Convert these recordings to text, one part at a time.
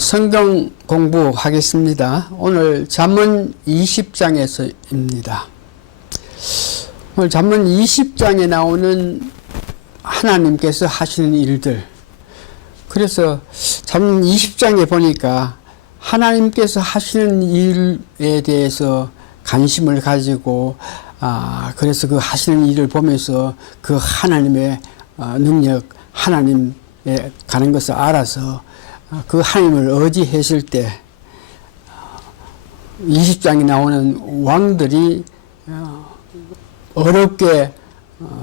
성경 공부하겠습니다. 오늘 잠언 20장에서입니다. 오늘 잠언 20장에 나오는 하나님께서 하시는 일들, 그래서 잠언 20장에 보니까 하나님께서 하시는 일에 대해서 관심을 가지고 그래서 그 하시는 일을 보면서 그 하나님의 능력, 하나님에 가는 것을 알아서 그 하나님을 의지했을 때 20장에 나오는 왕들이 어렵게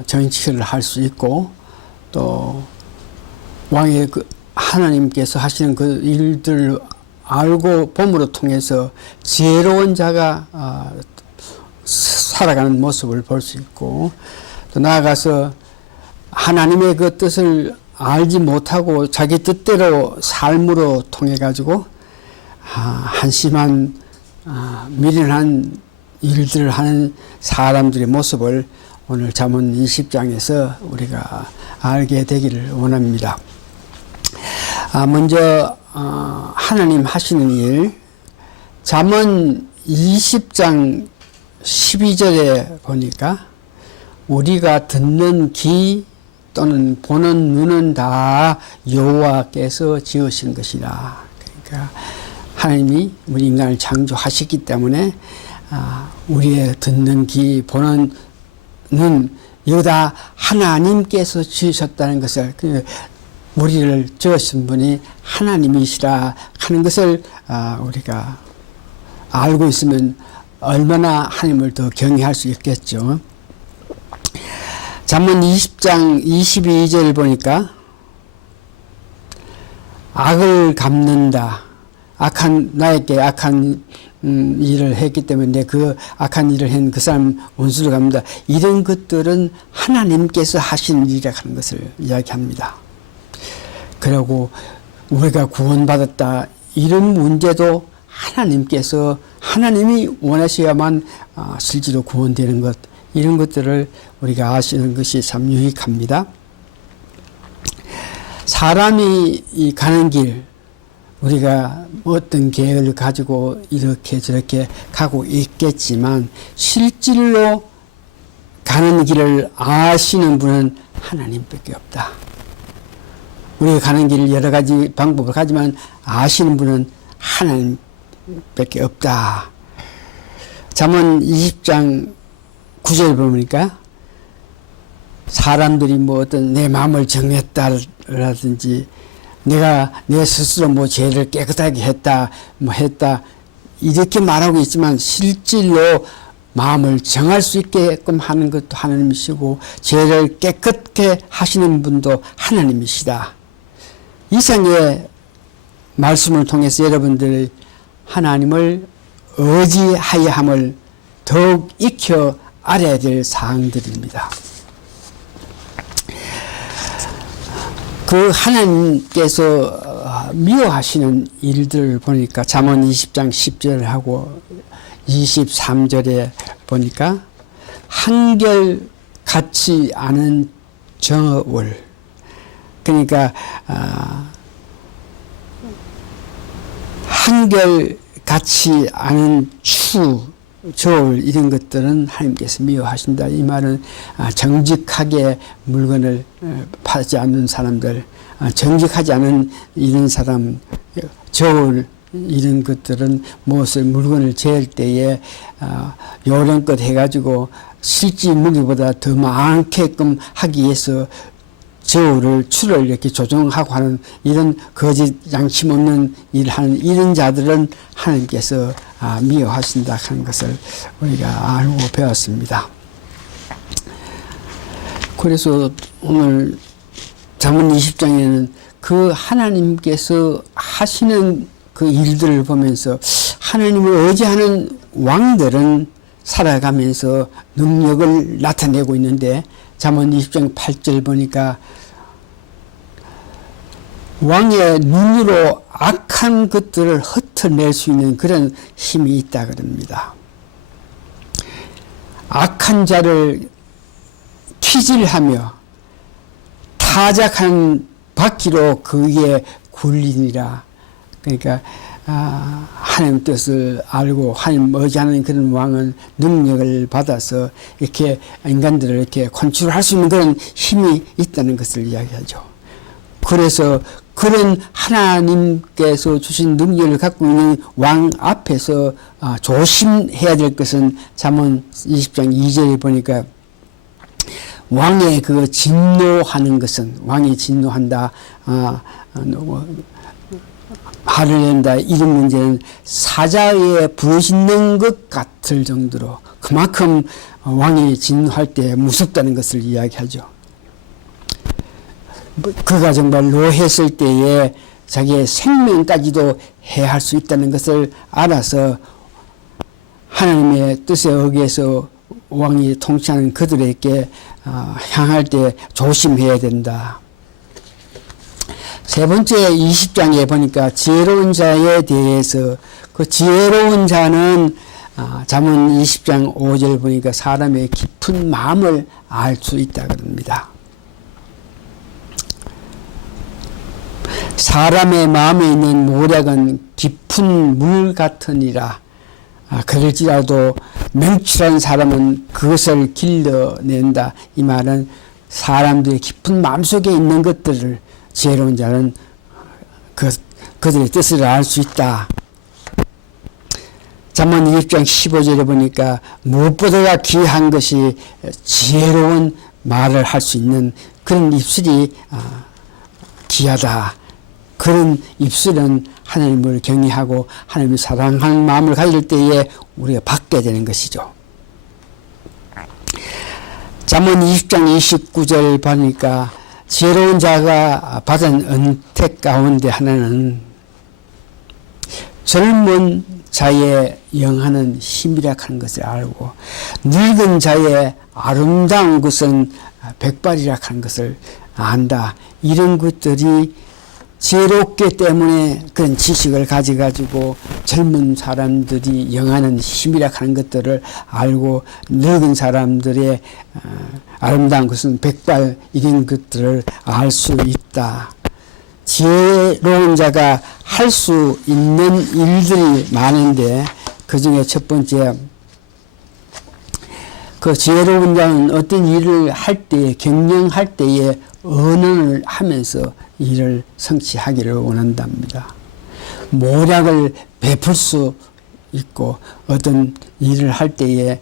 정치를 할 수 있고, 또 왕의 그 하나님께서 하시는 그 일들을 알고 봄으로 통해서 지혜로운 자가 살아가는 모습을 볼 수 있고, 또 나아가서 하나님의 그 뜻을 알지 못하고 자기 뜻대로 삶으로 통해 가지고 한심한 미련한 일들을 하는 사람들의 모습을 오늘 잠언 20장에서 우리가 알게 되기를 원합니다. 먼저 하나님 하시는 일, 잠언 20장 12절에 보니까 우리가 듣는 귀 또는 보는 눈은 다 여호와께서 지으신 것이라. 그러니까 하나님이 우리 인간을 창조하셨기 때문에 우리의 듣는 귀, 보는 눈, 이거 다 하나님께서 지으셨다는 것을, 우리를 지으신 분이 하나님이시라 하는 것을 우리가 알고 있으면 얼마나 하나님을 더 경외할 수 있겠죠. 잠언 20장 22절 보니까 악을 갚는다. 나에게 악한 일을 했기 때문에 그 악한 일을 한 그 사람 원수를 갚는다. 이런 것들은 하나님께서 하신 일이라 하는 것을 이야기합니다. 그리고 우리가 구원받았다. 이런 문제도 하나님이 원하셔야만 실제로 구원되는 것, 이런 것들을 우리가 아시는 것이 참 유익합니다. 사람이 가는 길, 우리가 어떤 계획을 가지고 이렇게 저렇게 가고 있겠지만 실질로 가는 길을 아시는 분은 하나님밖에 없다. 우리가 가는 길 여러 가지 방법을 가지만 아시는 분은 하나님밖에 없다. 잠언 20장 9절 보니까 사람들이 어떤 내 마음을 정했다라든지 내가 내 스스로 죄를 깨끗하게 했다 이렇게 말하고 있지만 실질로 마음을 정할 수 있게끔 하는 것도 하나님이시고 죄를 깨끗게 하시는 분도 하나님이시다. 이상의 말씀을 통해서 여러분들이 하나님을 의지하여 함을 더욱 익혀 알아야 될 사항들입니다. 그 하나님께서 미워하시는 일들을 보니까 잠언 20장 10절하고 23절에 보니까 한결 같지 않은 저울, 그러니까 한결 같지 않은 저울, 이런 것들은 하나님께서 미워하신다. 이 말은 정직하게 물건을 팔지 않는 사람들, 정직하지 않은 이런 사람, 저울, 이런 것들은 물건을 재을 때에 요령껏 해가지고 실제 무게보다 더 많게끔 하기 위해서 추를 이렇게 조정하고 하는 이런 거짓 양심 없는 일을 하는 이런 자들은 하나님께서 미워하신다 하는 것을 우리가 알고 배웠습니다. 그래서 오늘 잠언 20장에는 그 하나님께서 하시는 그 일들을 보면서 하나님을 의지하는 왕들은 살아가면서 능력을 나타내고 있는데, 잠언 20장 8절 보니까 왕의 눈으로 악한 것들을 흩어낼 수 있는 그런 힘이 있다 그럽니다. 악한 자를 키질하며 타작한 바퀴로 그 위에 굴리니라. 그러니까 하나님 뜻을 알고 하나님 의지하는 그런 왕은 능력을 받아서 이렇게 인간들을 이렇게 컨트롤할 수 있는 그런 힘이 있다는 것을 이야기하죠. 그래서 그런 하나님께서 주신 능력을 갖고 있는 왕 앞에서 조심해야 될 것은 잠언 20장 2절에 보니까 왕의 그 진노하는 것은 왕이 진노한다, 화를 낸다, 이런 문제는 사자에 부르짖는 것 같을 정도로 그만큼 왕이 진노할 때 무섭다는 것을 이야기하죠. 그가 정말로 했을 때에 자기의 생명까지도 해할 수 있다는 것을 알아서 하나님의 뜻에 의해서 왕이 통치하는 그들에게 향할 때 조심해야 된다. 세 번째 20장에 보니까 지혜로운 자에 대해서 그 지혜로운 자는 잠언 20장 5절 보니까 사람의 깊은 마음을 알 수 있다 그럽니다. 사람의 마음에 있는 모략은 깊은 물 같으니라. 그럴지라도 명철한 사람은 그것을 길러낸다. 이 말은 사람들의 깊은 마음속에 있는 것들을 지혜로운 자는 그들의 뜻을 알 수 있다. 잠언 20장 15절에 보니까 무엇보다 귀한 것이 지혜로운 말을 할 수 있는 그런 입술이 귀하다. 그런 입술은 하나님을 경외하고 하나님을 사랑하는 마음을 가질 때에 우리가 받게 되는 것이죠. 잠언 20장 29절 보니까 지혜로운 자가 받은 은택 가운데 하나는 젊은 자의 영하는 힘이라 하는 것을 알고 늙은 자의 아름다운 것은 백발이라 하는 것을 안다. 이런 것들이 지혜롭기 때문에 그런 지식을 가져가지고 젊은 사람들이 영하는 힘이라 하는 것들을 알고 늙은 사람들의 아름다운 것은 백발 이런 것들을 알 수 있다. 지혜로운 자가 할 수 있는 일들이 많은데 그 중에 첫 번째 그 지혜로운 자는 어떤 일을 할 때에 경영할 때에 언언을 하면서 일을 성취하기를 원한답니다. 모략을 베풀 수 있고 어떤 일을 할 때에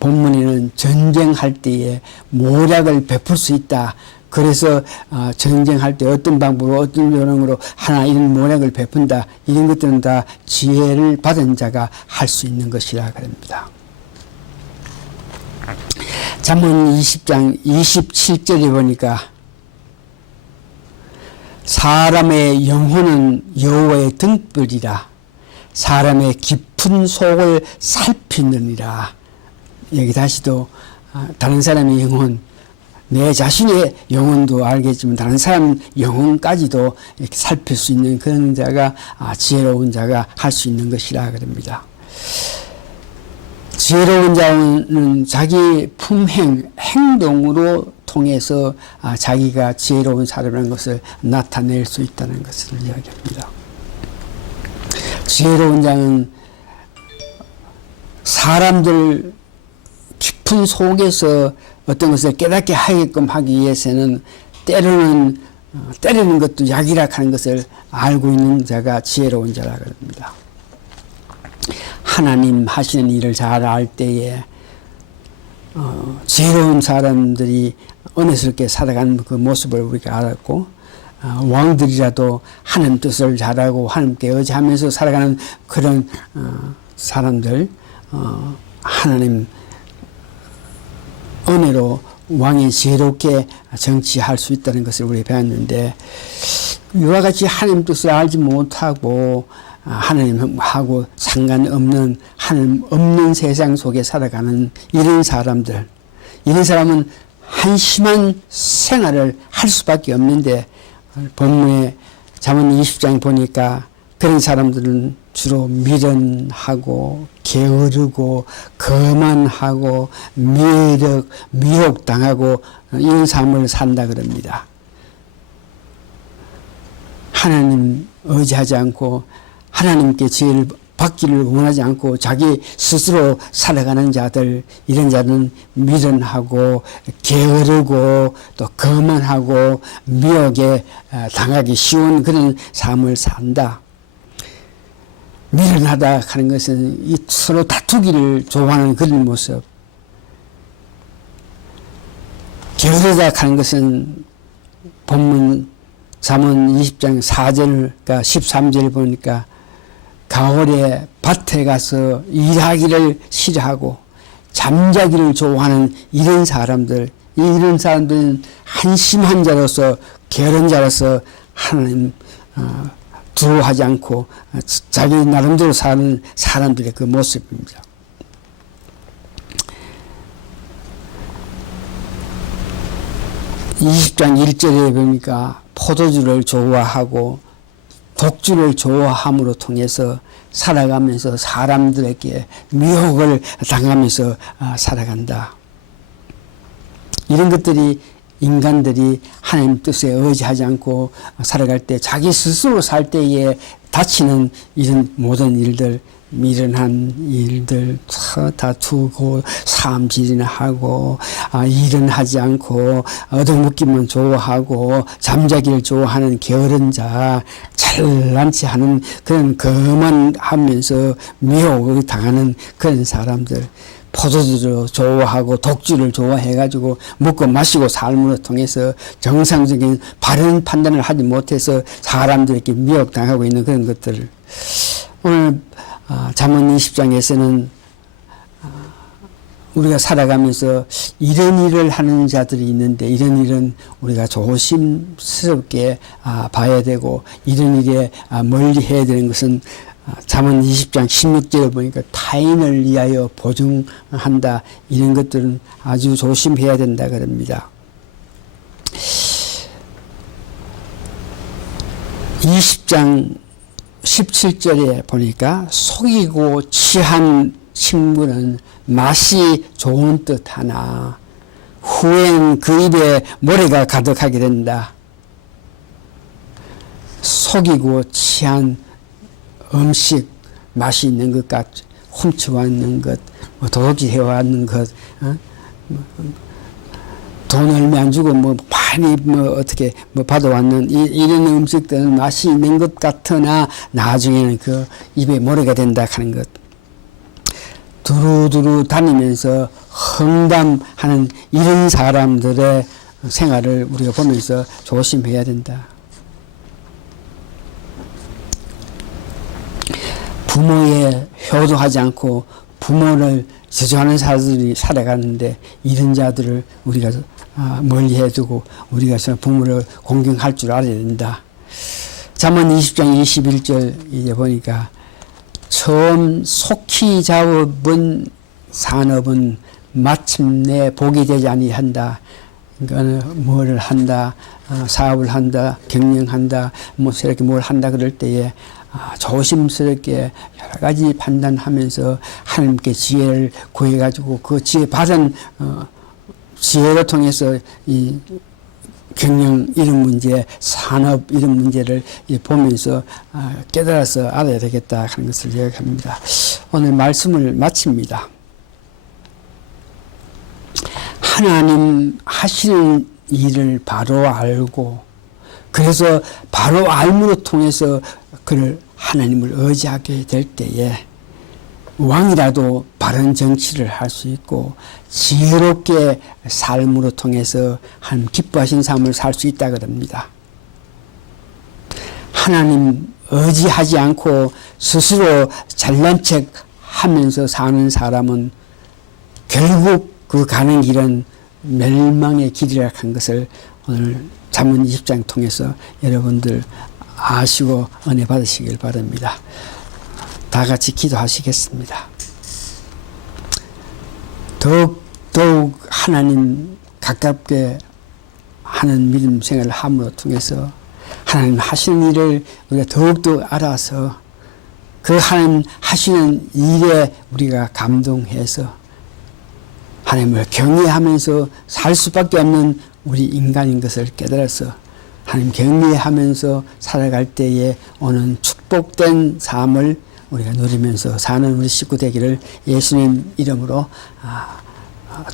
본문에는 전쟁할 때에 모략을 베풀 수 있다. 그래서 전쟁할 때 어떤 방법으로 어떤 요령으로 하나 이런 모략을 베푼다. 이런 것들은 다 지혜를 받은 자가 할 수 있는 것이라 그럽니다. 잠언 20장 27절에 보니까 사람의 영혼은 여호와의 등불이라 사람의 깊은 속을 살피느니라. 여기 다시도 다른 사람의 영혼, 내 자신의 영혼도 알겠지만 다른 사람 영혼까지도 이렇게 살필 수 있는 그런 자가 지혜로운 자가 할 수 있는 것이라 그럽니다. 지혜로운 자는 자기 품행, 행동으로 통해서 자기가 지혜로운 사람이라는 것을 나타낼 수 있다는 것을 이야기합니다. 지혜로운 자는 사람들 깊은 속에서 어떤 것을 깨닫게 하게끔 하기 위해서는 때리는 것도 약이라 하는 것을 알고 있는 자가 지혜로운 자라 그럽니다. 하나님 하시는 일을 잘 알 때에 지혜로운 사람들이 은혜스럽게 살아가는 그 모습을 우리가 알았고 왕들이라도 하나님 뜻을 잘하고 하나님께 의지하면서 살아가는 그런 사람들 하나님 은혜로 왕이 지혜롭게 정치할 수 있다는 것을 우리 배웠는데 이와 같이 하나님 뜻을 알지 못하고 하나님하고 상관없는 하나님 없는 세상 속에 살아가는 이런 사람들, 이런 사람은 한심한 생활을 할 수밖에 없는데 본문에 잠언 20장 보니까 그런 사람들은 주로 미련하고 게으르고 거만하고 미혹당하고 이런 삶을 산다 그럽니다. 하나님 의지하지 않고 하나님께 지혜를 받기를 원하지 않고 자기 스스로 살아가는 자들, 이런 자는 미련하고 게으르고 또 거만하고 미혹에 당하기 쉬운 그런 삶을 산다. 미련하다 하는 것은 이 서로 다투기를 좋아하는 그런 모습. 게으르다 하는 것은 본문 잠언 20장 4절과 13절 보니까 가을에 밭에 가서 일하기를 싫어하고 잠자기를 좋아하는 이런 사람들은 한심한 자로서 게으른 자로서 하나님 두려워하지 않고 자기 나름대로 사는 사람들의 그 모습입니다. (20장 1절에) 보니까 포도주를 좋아하고 독주를 좋아함으로 통해서 살아가면서 사람들에게 미혹을 당하면서 살아간다. 이런 것들이 인간들이 하나님 뜻에 의지하지 않고 살아갈 때 자기 스스로 살 때에 다치는 이런 모든 일들, 미련한 일들 다투고 사함질이나 하고 일은 하지 않고 얻어먹기만 좋아하고 잠자기를 좋아하는 게으른 자, 잘난치 하는 그런 거만하면서 미혹을 당하는 그런 사람들, 포도주를 좋아하고 독주를 좋아해가지고 먹고 마시고 삶으로 통해서 정상적인 바른 판단을 하지 못해서 사람들에게 미혹당하고 있는 그런 것들을 오늘 잠언 20장에서는 우리가 살아가면서 이런 일을 하는 자들이 있는데 이런 일은 우리가 조심스럽게 봐야 되고 이런 일에 멀리 해야 되는 것은 잠언 20장 16절을 보니까 타인을 위하여 보증한다. 이런 것들은 아주 조심해야 된다 그럽니다. 20장 17절에 보니까 속이고 취한 식물은 맛이 좋은 듯 하나 후엔 그 입에 모래가 가득하게 된다. 속이고 취한 음식, 맛이 있는 것 같, 훔쳐왔는 것, 도둑질 해왔는 것, 돈 얼마 안 주고 많이 어떻게 받아왔는 이런 음식들은 맛이 있는 것 같으나 나중에는 그 입에 모래가 된다 하는 것. 두루두루 다니면서 험담하는 이런 사람들의 생활을 우리가 보면서 조심해야 된다. 부모에 효도하지 않고 부모를 저주하는 사람들이 살아가는데 이런 자들을 우리가 멀리 해두고 우리가 부모를 공경할 줄 알아야 된다. 잠언 20장 21절 이제 보니까 처음 속히 잡은 산업은 마침내 복이 되지 아니한다. 그러니까 뭐를 한다, 사업을 한다, 경영한다, 이렇게 뭘 한다 그럴 때에 조심스럽게 여러 가지 판단하면서 하나님께 지혜를 구해가지고 그 지혜 받은 지혜를 통해서 이 경영 이런 문제, 산업 이런 문제를 보면서 깨달아서 알아야 되겠다 하는 것을 이야기합니다. 오늘 말씀을 마칩니다. 하나님 하시는 일을 바로 알고 그래서 바로 알므로 통해서 그를 하나님을 의지하게 될 때에 왕이라도 바른 정치를 할 수 있고 지혜롭게 삶으로 통해서 하나님 기뻐하신 삶을 살 수 있다 그럽니다. 하나님 의지하지 않고 스스로 잘난 척 하면서 사는 사람은 결국 그 가는 길은 멸망의 길이라 한 것을 오늘 잠언 20장 통해서 여러분들 아시고 은혜 받으시길 바랍니다. 다 같이 기도하시겠습니다. 더욱 하나님 가깝게 하는 믿음 생활을 함으로 통해서 하나님 하시는 일을 우리가 더욱더 알아서 그 하나님 하시는 일에 우리가 감동해서 하나님을 경외하면서 살 수밖에 없는 우리 인간인 것을 깨달아서 하나님 경외하면서 살아갈 때에 오는 축복된 삶을 우리가 누리면서 사는 우리 식구 되기를 예수님 이름으로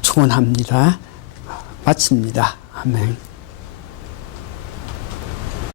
축원합니다. 마칩니다. 아멘.